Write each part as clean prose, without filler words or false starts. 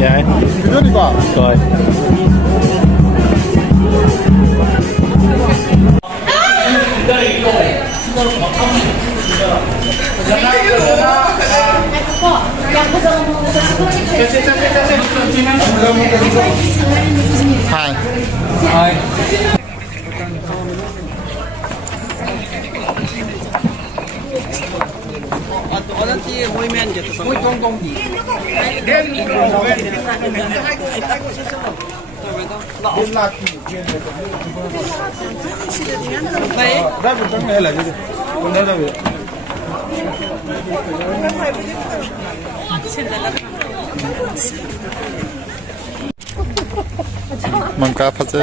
Dạ. Cứ đi vào. Rồi. Hai. Hai. Mangga 파제.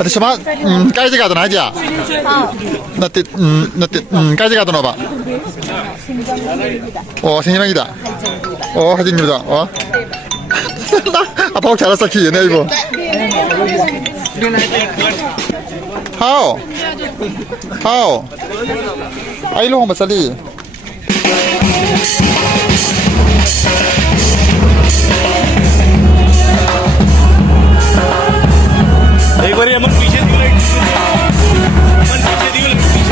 Ada siapa? Kaya jaga tu nak aja. Nanti, kaya jaga tu nak apa? Oh, sini lagi dah. Oh, haji ni dah. Oh. Apa kau cara sakit ni ibu? How? How? Ay lo masali. एक बार अमन पीछे दियो light Aman पीछे दियो light पीछे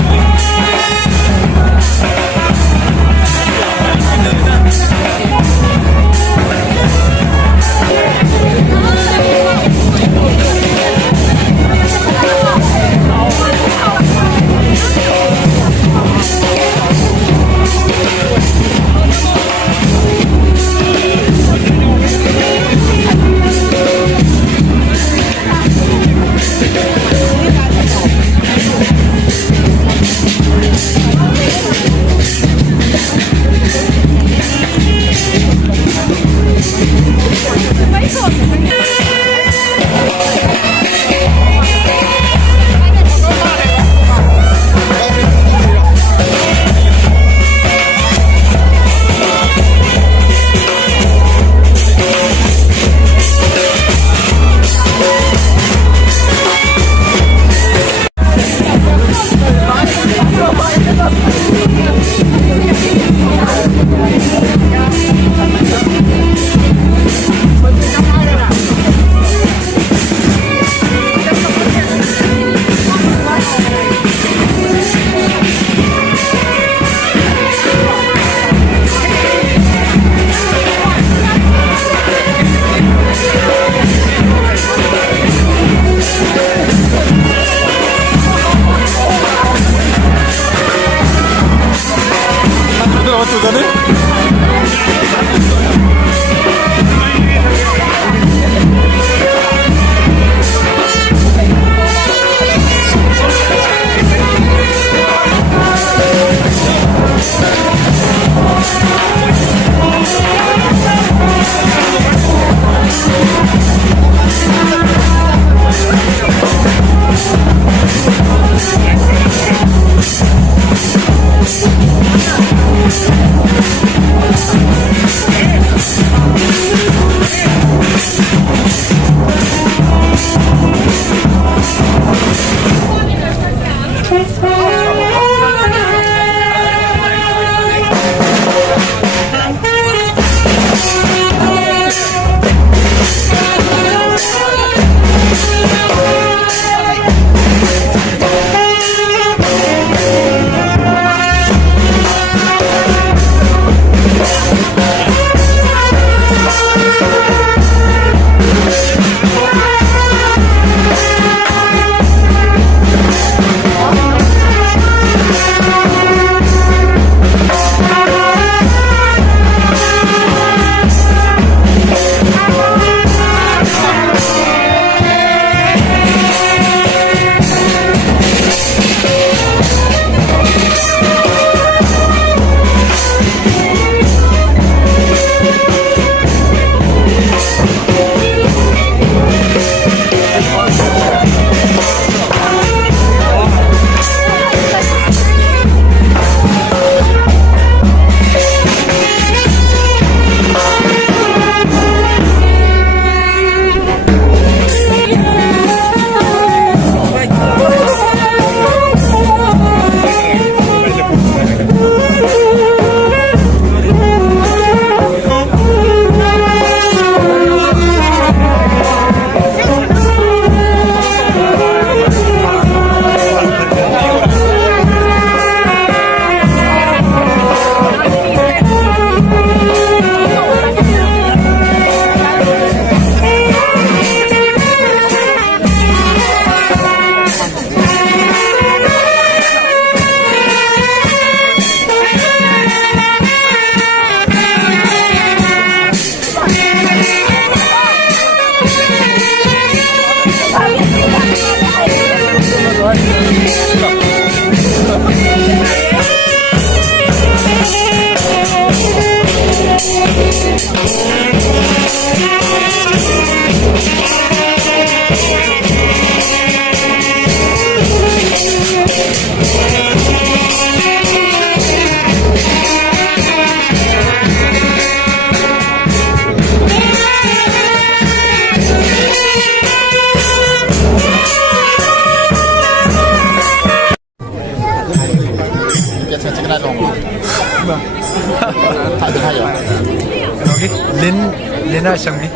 Lena Shangli.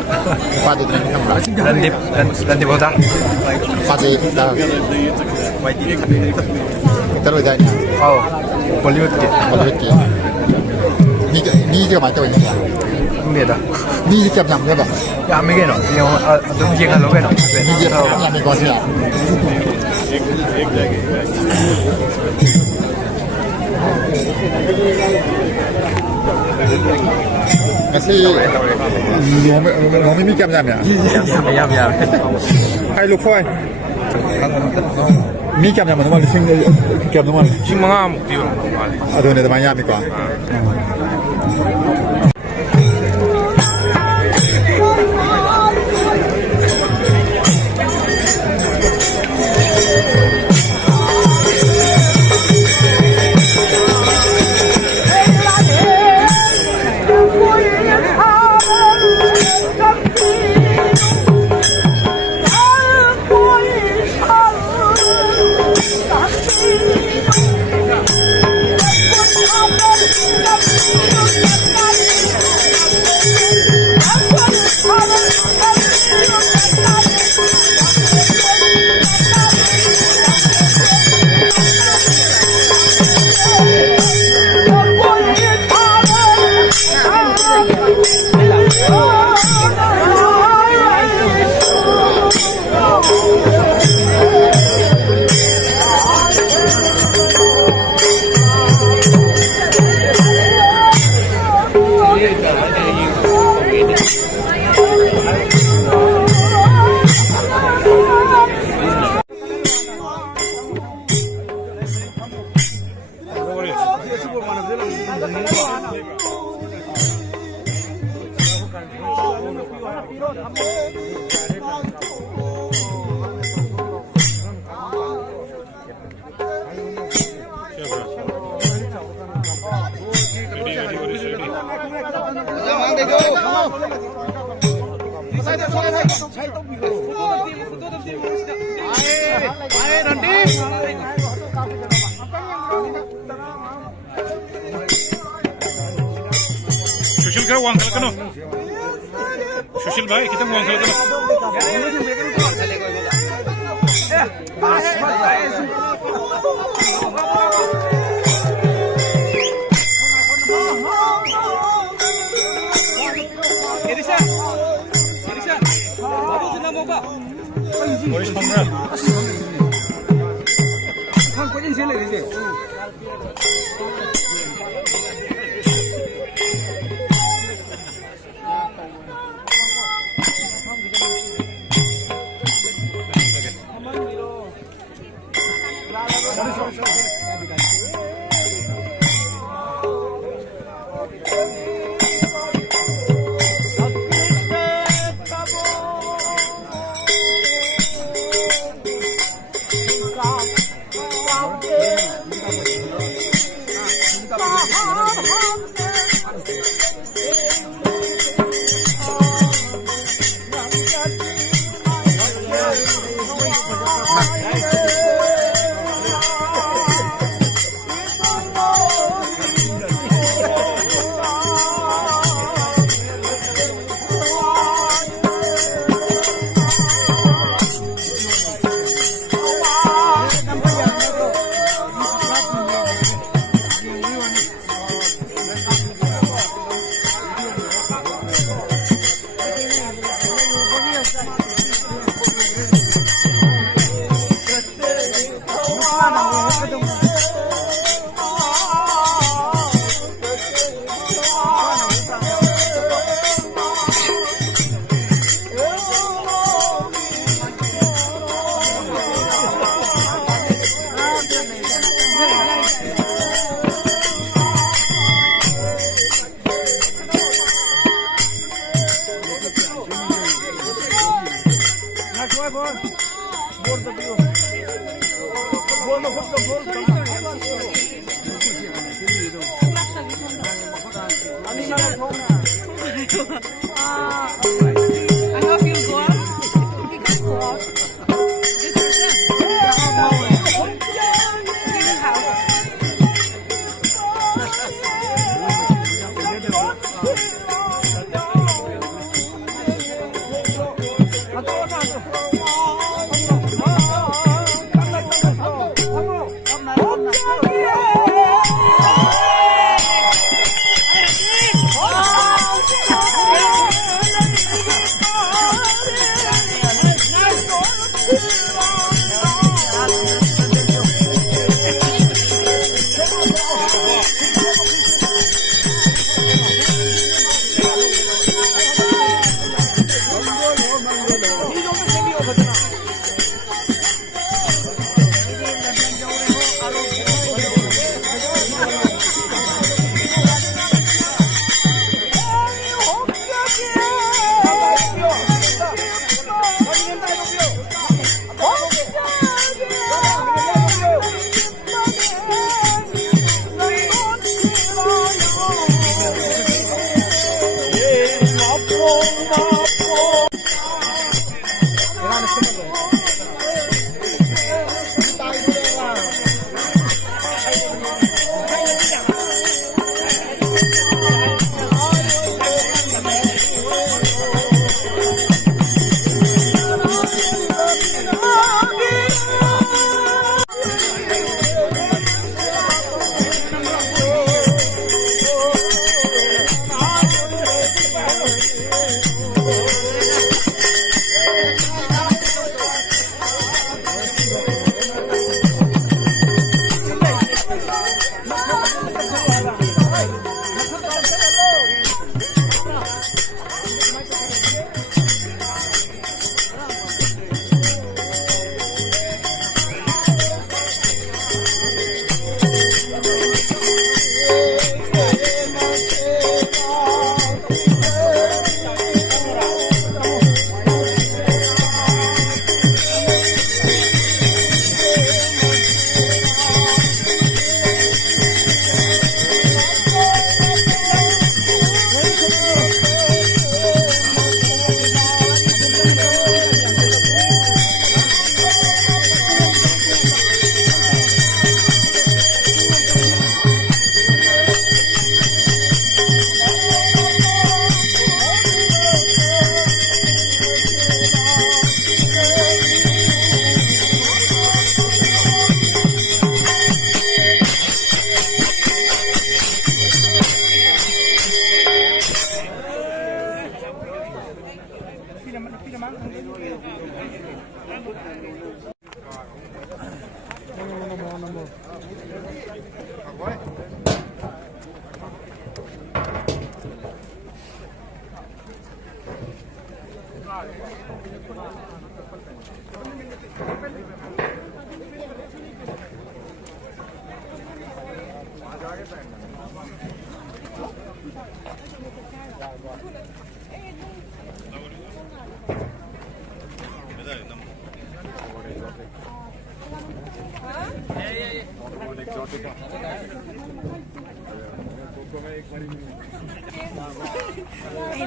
Padu din ang kamera. Landip Hoda. Padu dah. Terus dah ni. Oh, Bollywood ke. Bollywood ke. Ni dia macam ni. Ni dah. Ni dia macam ni apa? Ya, mungkin no. Yang tu mungkin kalau kan. Ni dia yang ni kau siapa? Masih Nomi macam mana? Ya. Haiลูกค่อยมีแกมยังมันว่าชิงแกมมัน 신망아 목디요. เอาตัวเนี่ยทำไมยากมีกว่า Sushil का वांग कनो सुशील भाई कितना वांग कनो Boris Hamra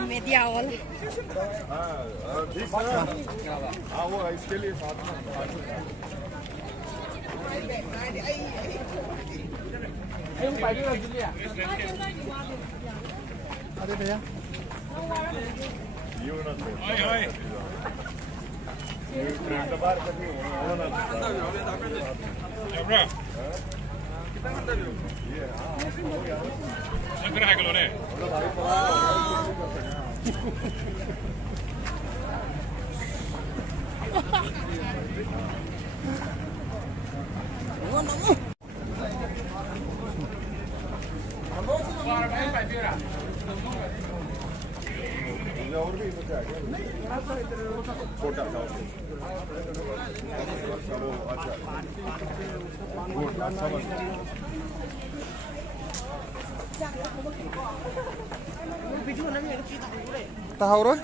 media all. हाँ वो इसके लिए साथ में अरे भैया ये होना चाहिए ये ट्रेंड बार कभी होना Ebra. Segera kalau ni. और भी मुझे आ गया छोटा सा चलो अच्छा गुड समझ tahu rồi